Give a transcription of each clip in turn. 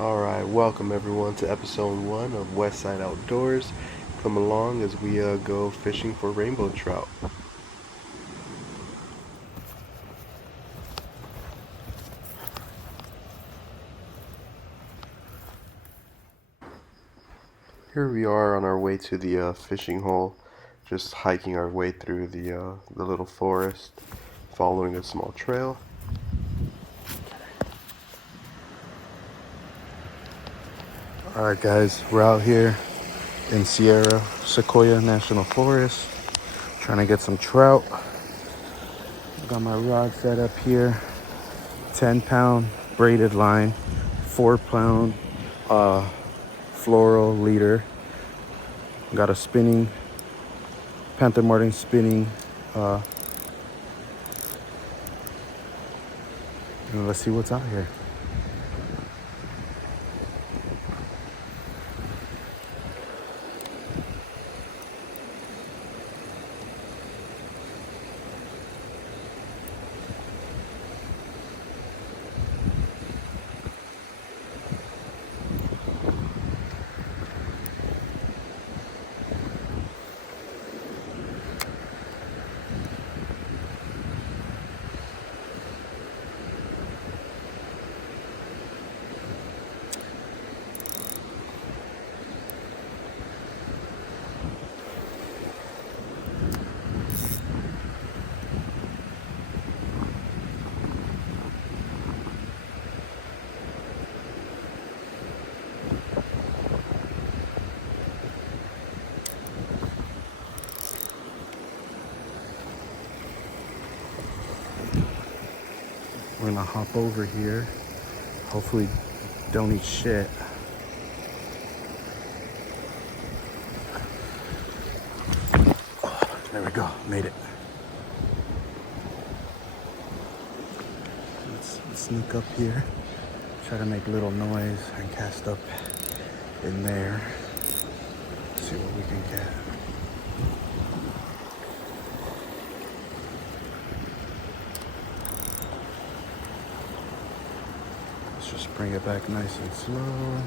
Alright, welcome everyone to episode 1 of Westside Outdoors. Come along as we go fishing for rainbow trout. Here we are on our way to the fishing hole, just hiking our way through the little forest, following a small trail. Alright guys, we're out here in Sequoia National Forest, trying to get some trout. Got my rod set up here, 10-pound braided line, 4-pound floral leader. Got a spinning Panther Martin spinning. Let's see what's out here. We're gonna hop over here. Hopefully don't eat shit. Oh, there we go, made it. Let's sneak up here. Try to make little noise and cast up in there. See what we can get. Let's just bring it back nice and slow.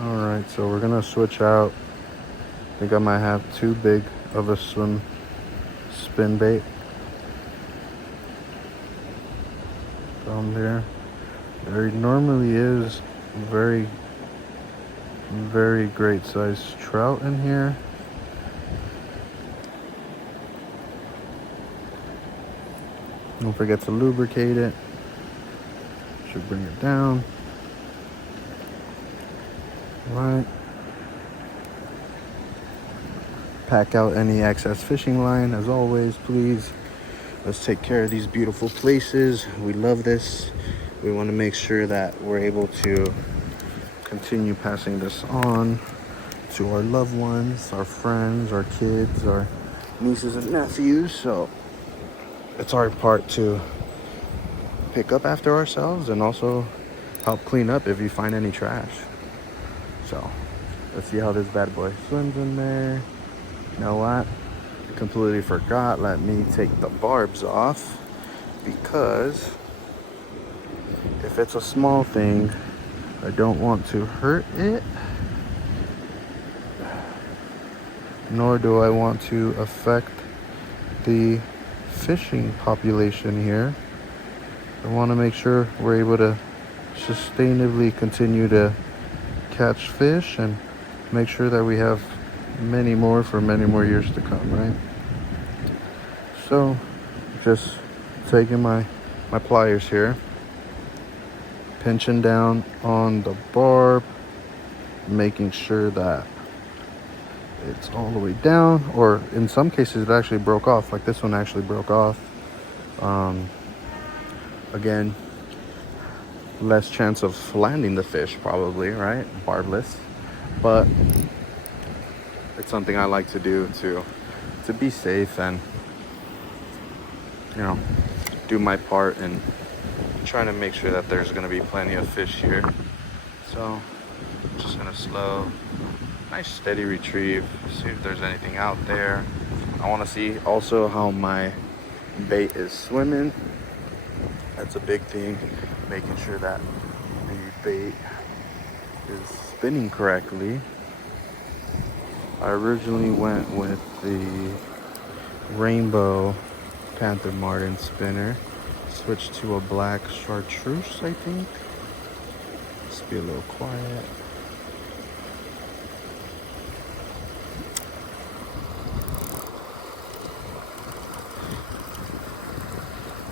All right, so we're gonna switch out. I think I might have too big of a spin bait down there. There normally is very, very great sized trout in here. Don't forget to lubricate it. Should bring it down. All right. Pack out any excess fishing line as always, please. Let's take care of these beautiful places. We love this. We want to make sure that we're able to continue passing this on to our loved ones, our friends, our kids, our nieces and nephews. So it's our part to pick up after ourselves and also help clean up if you find any trash. So let's see how this bad boy swims in there. You know what? I completely forgot. Let me take the barbs off, because if it's a small thing, I don't want to hurt it, nor do I want to affect the fishing population here. I want to make sure we're able to sustainably continue to catch fish and make sure that we have many more for many more years to come, right? So just taking my pliers here, pinching down on the barb, making sure that it's all the way down, or in some cases it actually broke off, like this one actually broke off. Again, less chance of landing the fish probably, right? Barbless, but it's something I like to do to be safe and, you know, do my part in trying to make sure that there's going to be plenty of fish here. So I'm just going to slow, nice steady retrieve, see if there's anything out there. I want to see also how my bait is swimming. That's a big thing, making sure that the bait is spinning correctly. I originally went with the rainbow Panther Martin spinner, switched to a black chartreuse, I think. Let's be a little quiet.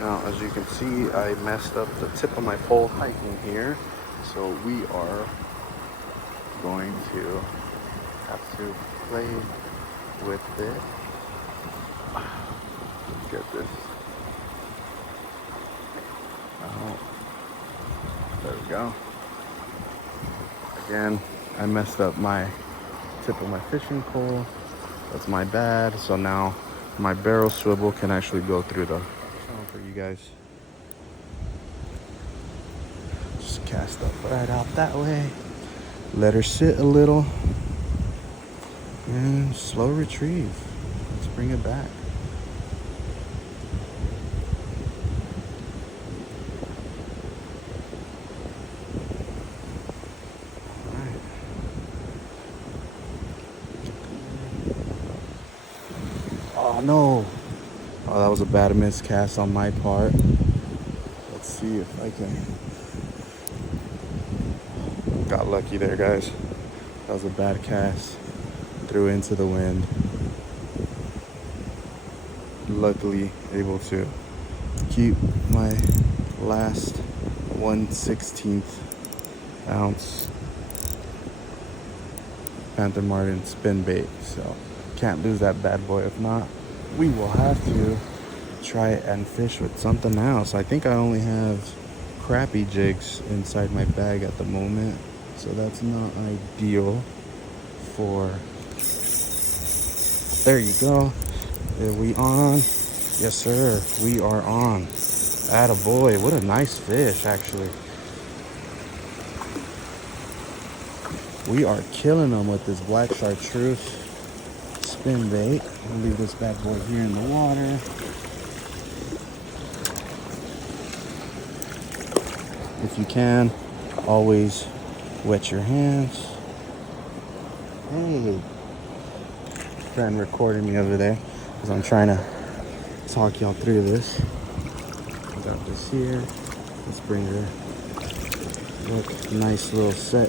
Now, as you can see, I messed up the tip of my pole hiking here, so we are going to have to play with it. Get this. Oh, there we go. Again, I messed up my tip of my fishing pole. That's my bad. So now my barrel swivel can actually go through the channel for you guys. Just cast up right out that way. Let her sit a little. And slow retrieve. Let's bring it back. Alright. Oh no. Oh, that was a bad miscast on my part. Let's see if I can. Got lucky there, guys. That was a bad cast. Threw into the wind. Luckily able to keep my last 1/16 ounce Panther Martin spin bait. So can't lose that bad boy. If not, we will have to try and fish with something else. I think I only have crappie jigs inside my bag at the moment, so that's not ideal for. There you go. Are we on? Yes, sir. We are on. Attaboy. What a nice fish, actually. We are killing them with this black chartreuse spin bait. I'll leave this bad boy here in the water. If you can, always wet your hands. Hey, friend recording me over there because I'm trying to talk y'all through this. I got this here. Let's bring her. Look, nice little set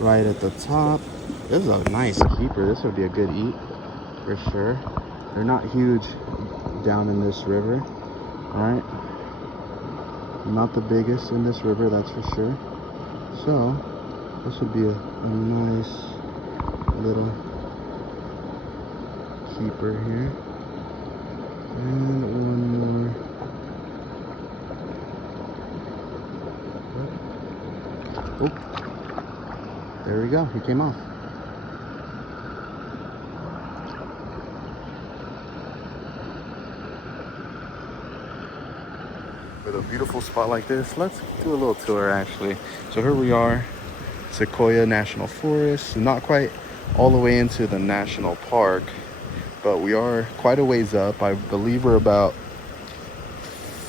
right at the top. This is a nice keeper. This would be a good eat for sure. They're not huge down in this river, right? Not the biggest in this river, that's for sure. So this would be a nice little keeper here. And one more. Oh, there we go. He came off. With a beautiful spot like this, let's do a little tour actually. So here we are, Sequoia National Forest. Not quite all the way into the national park, but we are quite a ways up. I believe we're about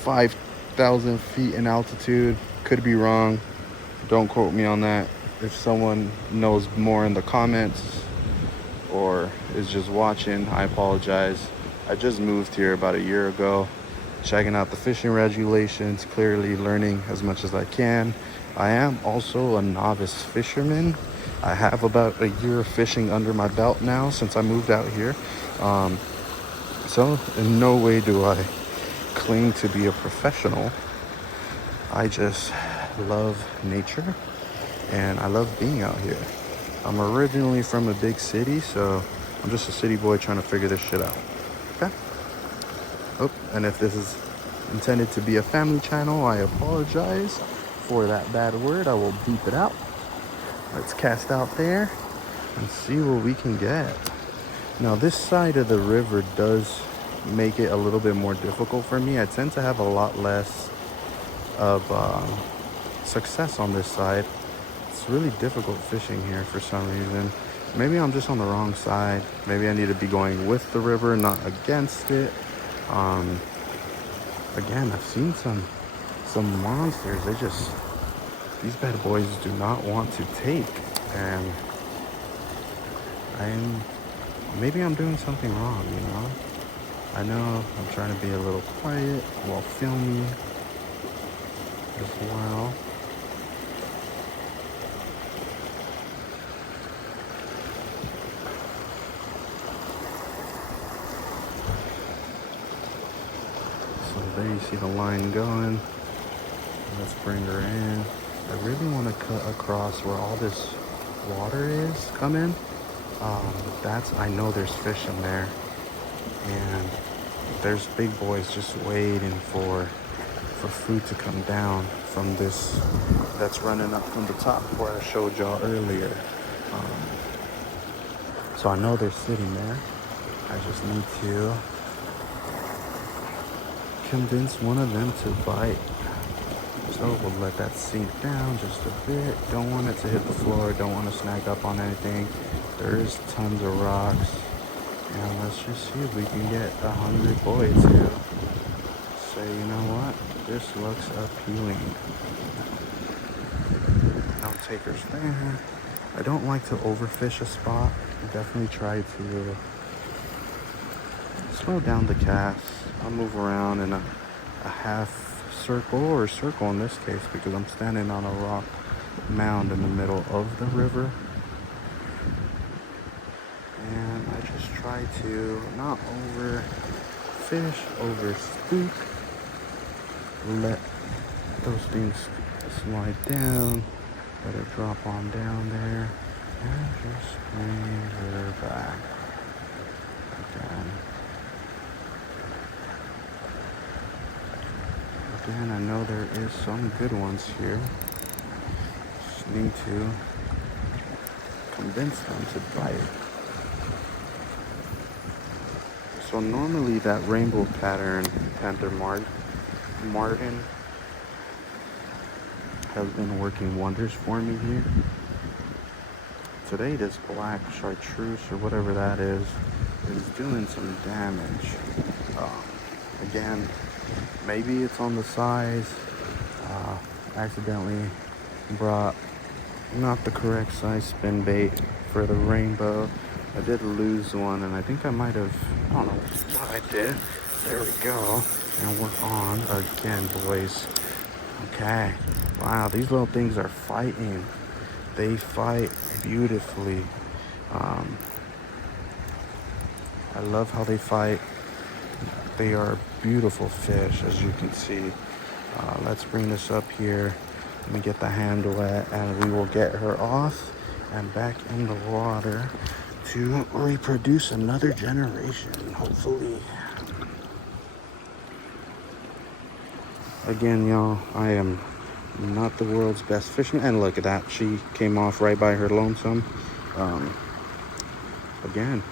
5,000 feet in altitude. Could be wrong. Don't quote me on that. If someone knows more in the comments or is just watching, I apologize. I just moved here about a year ago, checking out the fishing regulations, clearly learning as much as I can. I am also a novice fisherman. I have about a year of fishing under my belt now since I moved out here. So in no way do I claim to be a professional. I just love nature and I love being out here. I'm originally from a big city, so I'm just a city boy trying to figure this shit out. Okay? Oh, and if this is intended to be a family channel, I apologize for that bad word. I will beep it out. Let's cast out there and see what we can get. Now this side of the river does make it a little bit more difficult for me. I tend to have a lot less of success on this side. It's really difficult fishing here for some reason. Maybe I'm just on the wrong side. Maybe I need to be going with the river, not against it. Again, I've seen some monsters. These bad boys do not want to take, and maybe I'm doing something wrong, you know? I know I'm trying to be a little quiet while filming as well. So there you see the line going. Let's bring her in. I really want to cut across where all this water is coming. I know there's fish in there, and there's big boys just waiting for food to come down from this that's running up from the top where I showed y'all earlier. So I know they're sitting there. I just need to convince one of them to bite. So we'll let that sink down just a bit. Don't want it to hit the floor. Don't want to snag up on anything. There is tons of rocks. And let's just see if we can get a hungry boy to say, you know what? This looks appealing. No takers there. I don't like to overfish a spot. I definitely try to slow down the cast. I'll move around in a half circle, or circle in this case, because I'm standing on a rock mound in the middle of the river. And I just try to not overfish, overspook, let those things slide down, let it drop on down there, and just bring her back again. Again, I know there is some good ones here. Just need to convince them to bite. So normally that rainbow pattern panther martin has been working wonders for me here. Today this black chartreuse or whatever that is doing some damage. Again, maybe it's on the size. Accidentally brought not the correct size spin bait for the rainbow. I did lose one, and I think I might have, I don't know what I did. There we go. And we're on again, boys. Okay. Wow, these little things are fighting. They fight beautifully. I love how they fight. They are beautiful fish, as you can see. Let's bring this up here. Let me get the handle wet, and we will get her off and back in the water to reproduce another generation, hopefully. Again, y'all, I am not the world's best fisherman. And look at that. She came off right by her lonesome. Again,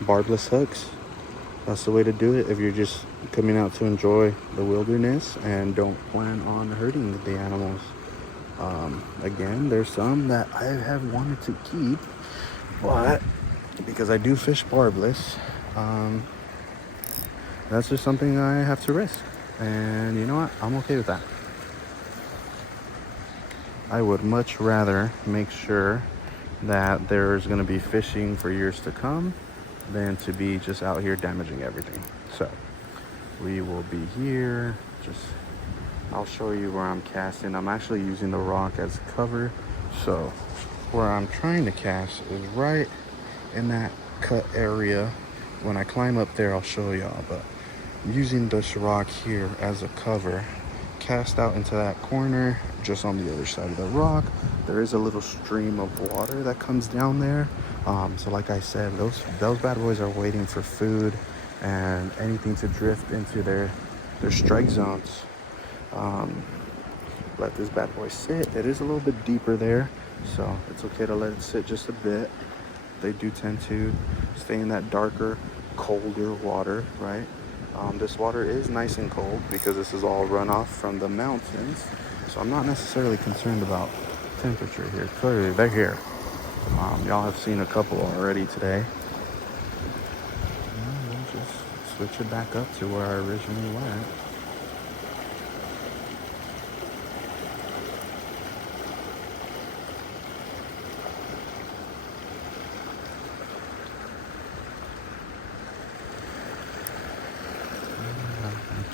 barbless hooks. That's the way to do it if you're just coming out to enjoy the wilderness and don't plan on hurting the animals. Again, there's some that I have wanted to keep, but because I do fish barbless, that's just something I have to risk. And you know what? I'm okay with that. I would much rather make sure that there's going to be fishing for years to come than to be just out here damaging everything. So we will be here. I'll show you where I'm casting. I'm actually using the rock as cover. So where I'm trying to cast is right in that cut area. When I climb up there, I'll show y'all, but I'm using this rock here as a cover. Cast out into that corner, just on the other side of the rock. There is a little stream of water that comes down there. So like I said, those bad boys are waiting for food and anything to drift into their strike zones. Let this bad boy sit. It is a little bit deeper there, so it's okay to let it sit just a bit. They do tend to stay in that darker, colder water, right? This water is nice and cold because this is all runoff from the mountains. So I'm not necessarily concerned about temperature here. Clearly, they're here. Y'all have seen a couple already today. And we'll just switch it back up to where I originally went.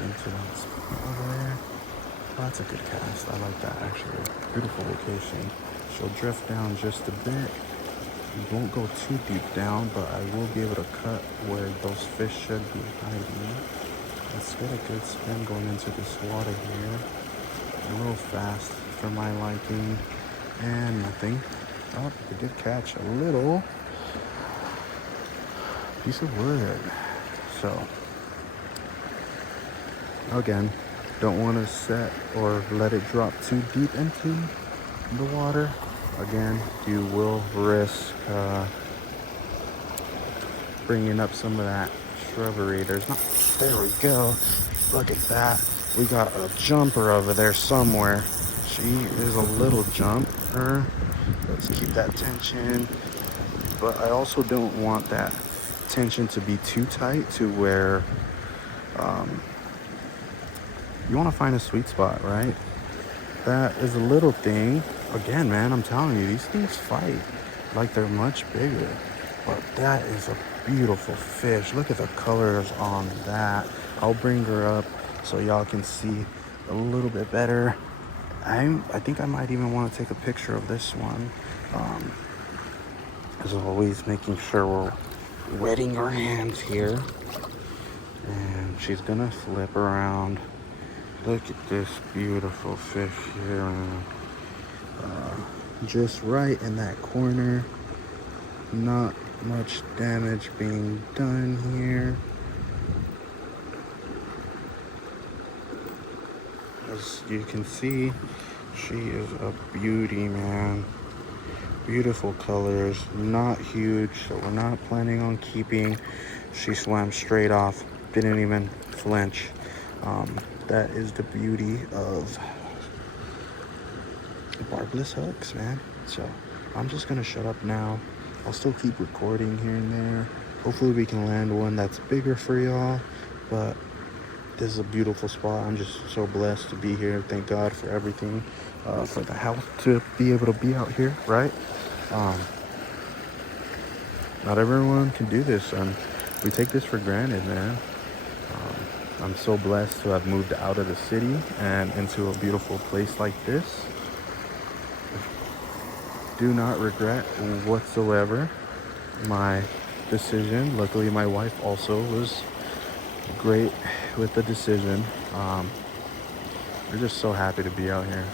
Into that spot over there. Oh, that's a good cast. I like that actually. Beautiful location. She'll drift down just a bit. You won't go too deep down, but I will be able to cut where those fish should be hiding. Let's get a good spin going into this water here. A little fast for my liking. And nothing. Oh, we did catch a little piece of wood. So again, don't want to set or let it drop too deep into the water. Again, you will risk bringing up some of that shrubbery. There we go. Look at that. We got a jumper over there somewhere. She is a little jumper. Let's keep that tension. But I also don't want that tension to be too tight to where you want to find a sweet spot, right? That is a little thing. Again, man, I'm telling you, these things fight like they're much bigger. But that is a beautiful fish. Look at the colors on that. I'll bring her up so y'all can see a little bit better. I think I might even want to take a picture of this one. As always, making sure we're wetting our hands here. And she's gonna flip around. Look at this beautiful fish here. Just right in that corner. Not much damage being done here. As you can see, she is a beauty, man. Beautiful colors, not huge, so we're not planning on keeping. She swam straight off, didn't even flinch. That is the beauty of barbless hooks, man. So I'm just gonna shut up now. I'll still keep recording here and there. Hopefully we can land one that's bigger for y'all, but this is a beautiful spot. I'm just so blessed to be here. Thank God for everything, for the health to be able to be out here, right? not everyone can do this, and we take this for granted, man. I'm so blessed to have moved out of the city and into a beautiful place like this. Do not regret whatsoever my decision. Luckily, my wife also was great with the decision. We're just so happy to be out here.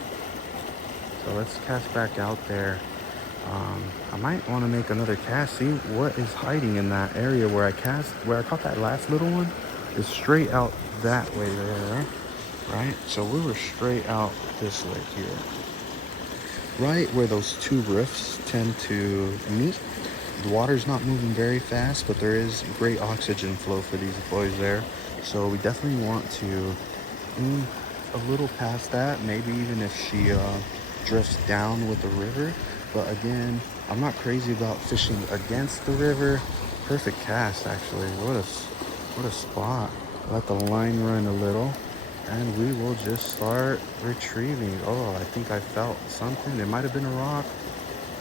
So let's cast back out there. I might want to make another cast. See what is hiding in that area where I caught that last little one. Is straight out that way there, right? So we were straight out this way here, right where those two rifts tend to meet. The water's not moving very fast, but there is great oxygen flow for these boys there. So we definitely want to aim a little past that, maybe even if she drifts down with the river. But again, I'm not crazy about fishing against the river. Perfect cast, actually. What a spot. Let the line run a little, and we will just start retrieving. Oh, I think I felt something. It might have been a rock.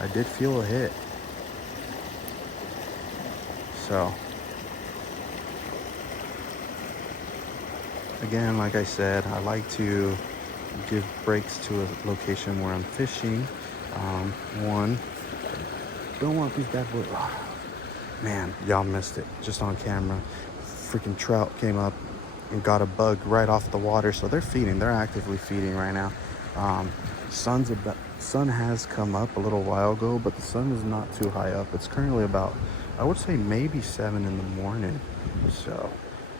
I did feel a hit. So again, like I said, I like to give breaks to a location where I'm fishing. One, don't want these bad boys. Oh, man, y'all missed it just on camera. Freaking trout came up and got a bug right off the water. So they're feeding. They're actively feeding right now. Sun has come up a little while ago, but the sun is not too high up. It's currently about, I would say, maybe 7 in the morning. So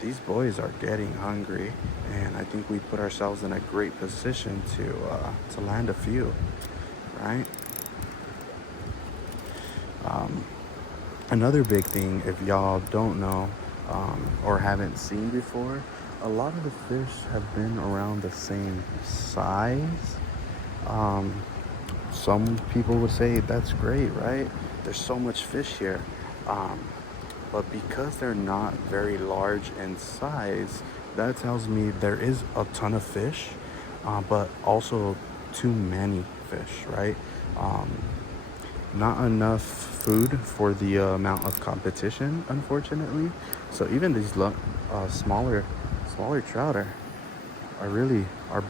these boys are getting hungry, and I think we put ourselves in a great position to land a few, right? Another big thing, if y'all don't know or haven't seen before, a lot of the fish have been around the same size. Some people would say that's great, right? There's so much fish here. But because they're not very large in size, that tells me there is a ton of fish, but also too many fish, right? Not enough food for the amount of competition, unfortunately. So even these smaller trout are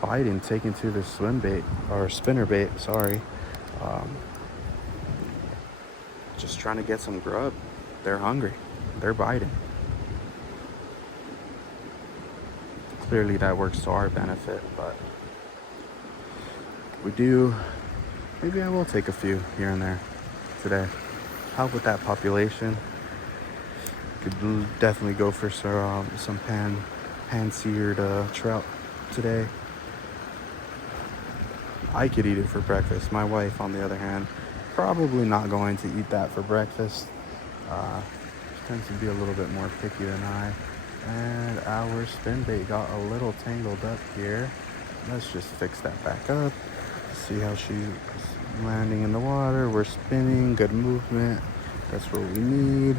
biting, taking to the swim bait or spinner bait. Sorry, just trying to get some grub. They're hungry. They're biting. Clearly, that works to our benefit, but we do. Maybe I will take a few here and there today. Help with that population. Could definitely go for some pan-seared trout today. I could eat it for breakfast. My wife, on the other hand, probably not going to eat that for breakfast. She tends to be a little bit more picky than I. And our spin bait got a little tangled up here. Let's just fix that back up. See how she's landing in the water. We're spinning, good movement. That's what we need.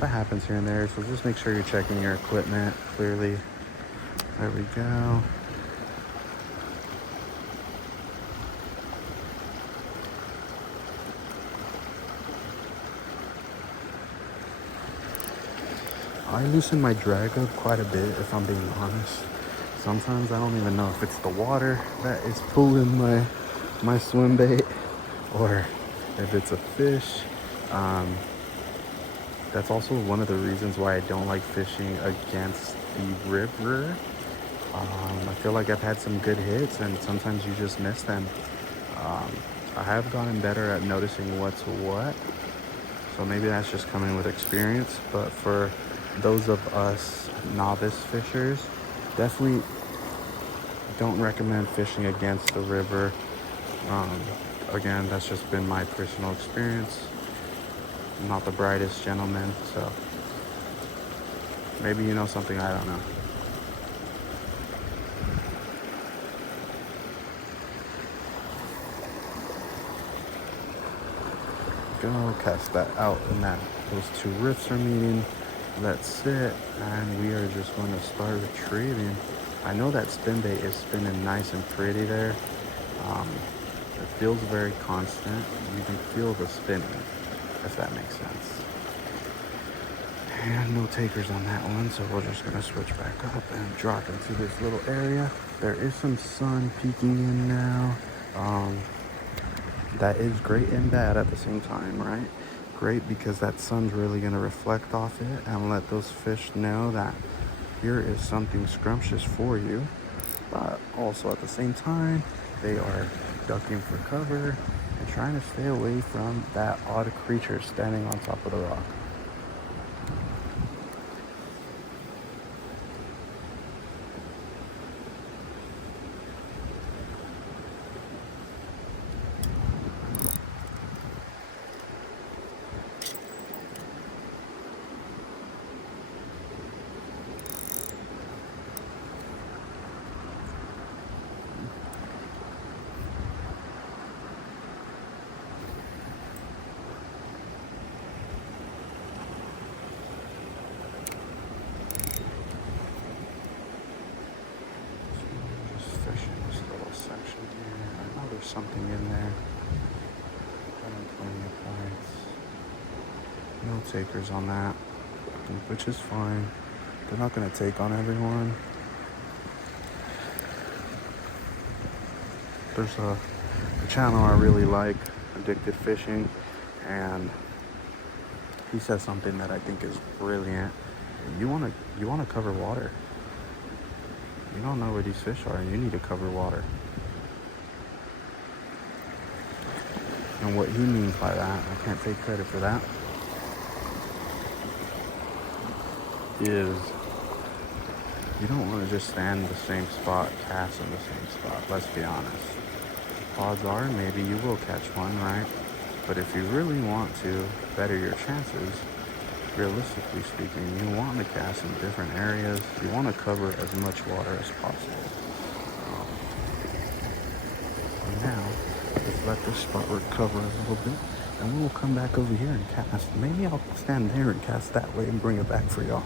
That happens here and there, so just make sure you're checking your equipment clearly. There we go. I loosen my drag up quite a bit, if I'm being honest. Sometimes I don't even know if it's the water that is pulling my swim bait or if it's a fish. That's also one of the reasons why I don't like fishing against the river. I feel like I've had some good hits, and sometimes you just miss them. I have gotten better at noticing what's what, so maybe that's just coming with experience. But for those of us novice fishers, definitely don't recommend fishing against the river. Again, that's just been my personal experience. I'm not the brightest gentleman, so maybe you know something I don't know. Go cast that out, and those two rifts are meeting. Let's sit, and we are just going to start retrieving. I know that spin bait is spinning nice and pretty there. It feels very constant. You can feel the spinning. if that makes sense. And no takers on that one, so we're just gonna switch back up and drop into this little area. There is some sun peeking in now. That is great and bad at the same time, right? Great because that sun's really gonna reflect off it and let those fish know that here is something scrumptious for you. But also at the same time, they are ducking for cover and trying to stay away from that odd creature standing on top of the rock. Something in there. Plenty of points. No takers on that, which is fine. They're not going to take on everyone. There's a channel I really like, Addicted Fishing, and he says something that I think is brilliant. You want to cover water. You don't know where these fish are, and you need to cover water. And what he means by that, I can't take credit for that, is you don't want to just stand in the same spot, cast in the same spot. Let's be honest. Odds are maybe you will catch one, right? But if you really want to better your chances, realistically speaking, you want to cast in different areas. You want to cover as much water as possible. And now, let's let this spot recover a little bit, and we will come back over here and cast. Maybe I'll stand there and cast that way and bring it back for y'all.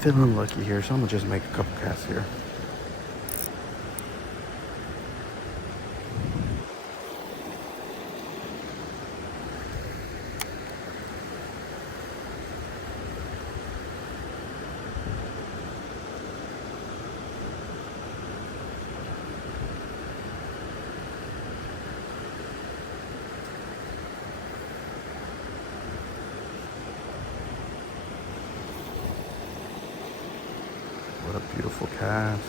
Feeling lucky here, so I'm gonna just make a couple casts here. What a beautiful cast.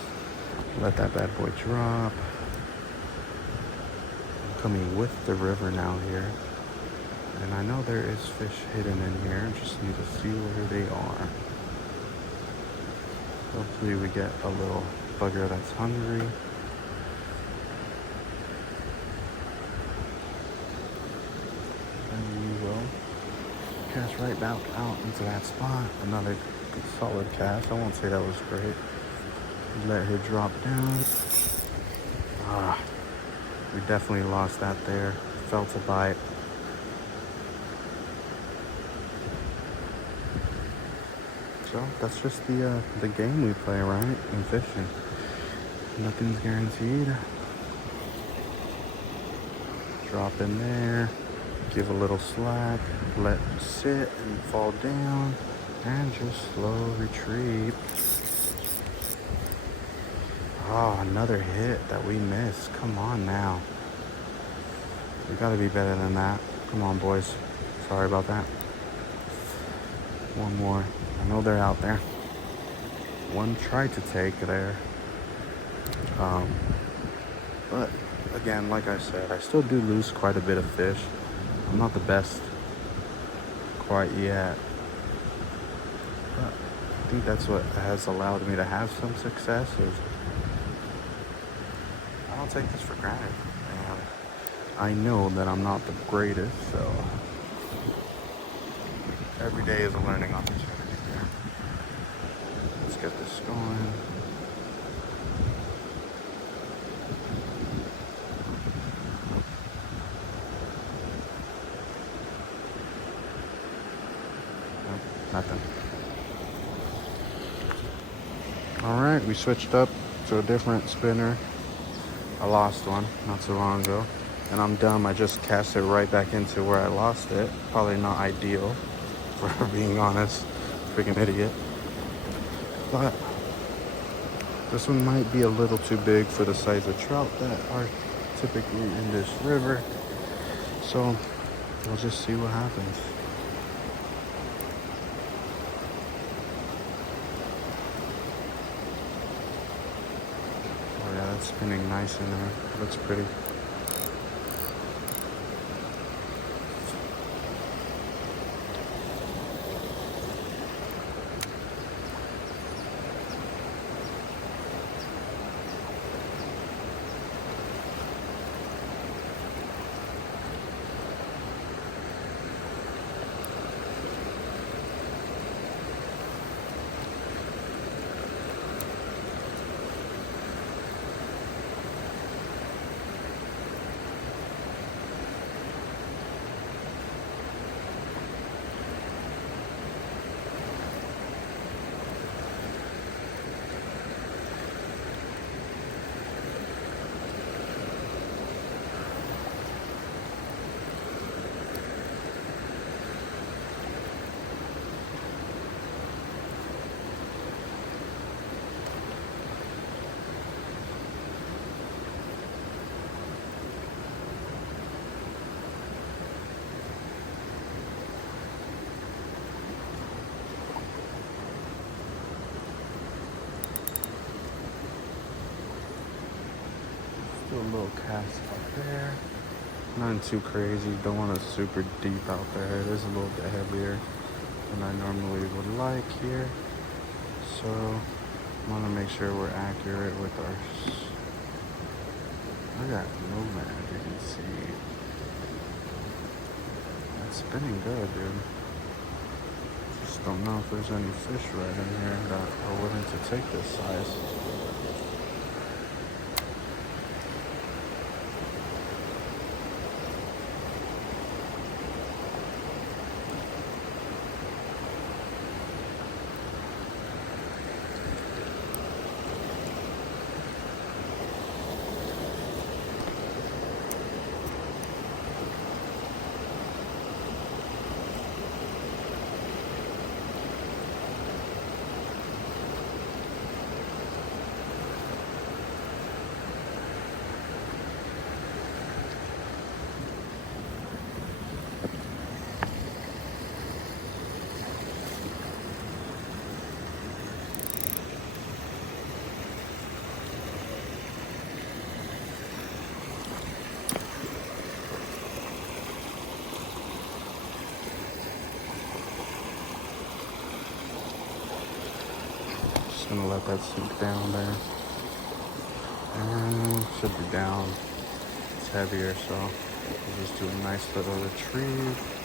Let that bad boy drop. I'm coming with the river now here. And I know there is fish hidden in here. I just need to see where they are. Hopefully we get a little bugger that's hungry. And we will cast right back out into that spot. Another good solid cast. I won't say that was great. Let her drop down. We definitely lost that there. Felt a bite. So that's just the game we play, right? In fishing. Nothing's guaranteed. Drop in there. Give a little slack. Let it sit and fall down. And just slow retreat. Oh, another hit that we missed. Come on now. We gotta be better than that. Come on, boys. Sorry about that. One more. I know they're out there. One tried to take there. But again, like I said, I still do lose quite a bit of fish. I'm not the best quite yet. But I think that's what has allowed me to have some success. Is I don't take this for granted. And I know that I'm not the greatest, so every day is a learning opportunity here. Let's get this going. Nope, nothing. All right, we switched up to a different spinner. I lost one not so long ago. and I'm dumb. I just cast it right back into where I lost it. Probably not ideal, for being honest. Freaking idiot. But this one might be a little too big for the size of trout that are typically in this river. So we'll just see what happens. Oh yeah, that's spinning nice in there. Looks pretty. Do a little cast out there. Nothing too crazy. Don't want to super deep out there. It is a little bit heavier than I normally would like here. So I want to make sure we're accurate with our... Look at that movement, as you can see. That's spinning good, dude. Just don't know if there's any fish right in here that are willing to take this size. Just gonna let that sink down there. And should be down. It's heavier, so we'll just do a nice little retrieve.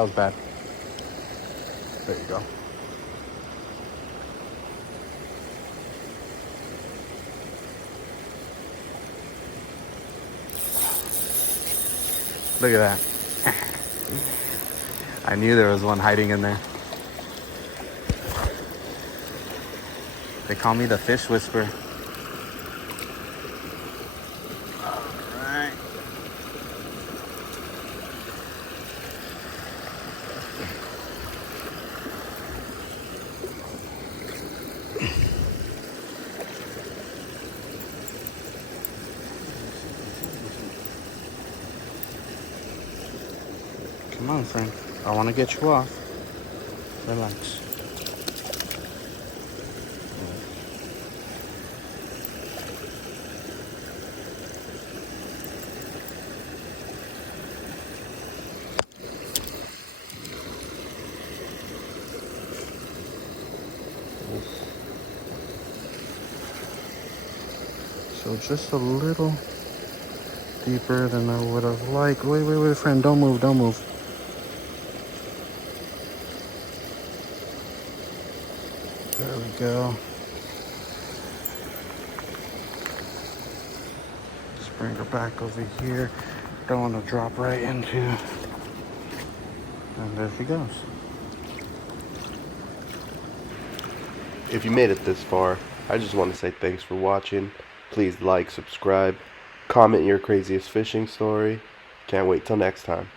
That was bad. There you go. Look at that. I knew there was one hiding in there. They call me the fish whisperer. Alright. Come on, friend. I want to get you off. Relax. So just a little deeper than I would have liked. Wait, friend. Don't move. There we go. Just bring her back over here. Don't want to drop right into. And there she goes. If you made it this far, I just want to say thanks for watching. Please like, subscribe, comment your craziest fishing story. Can't wait till next time.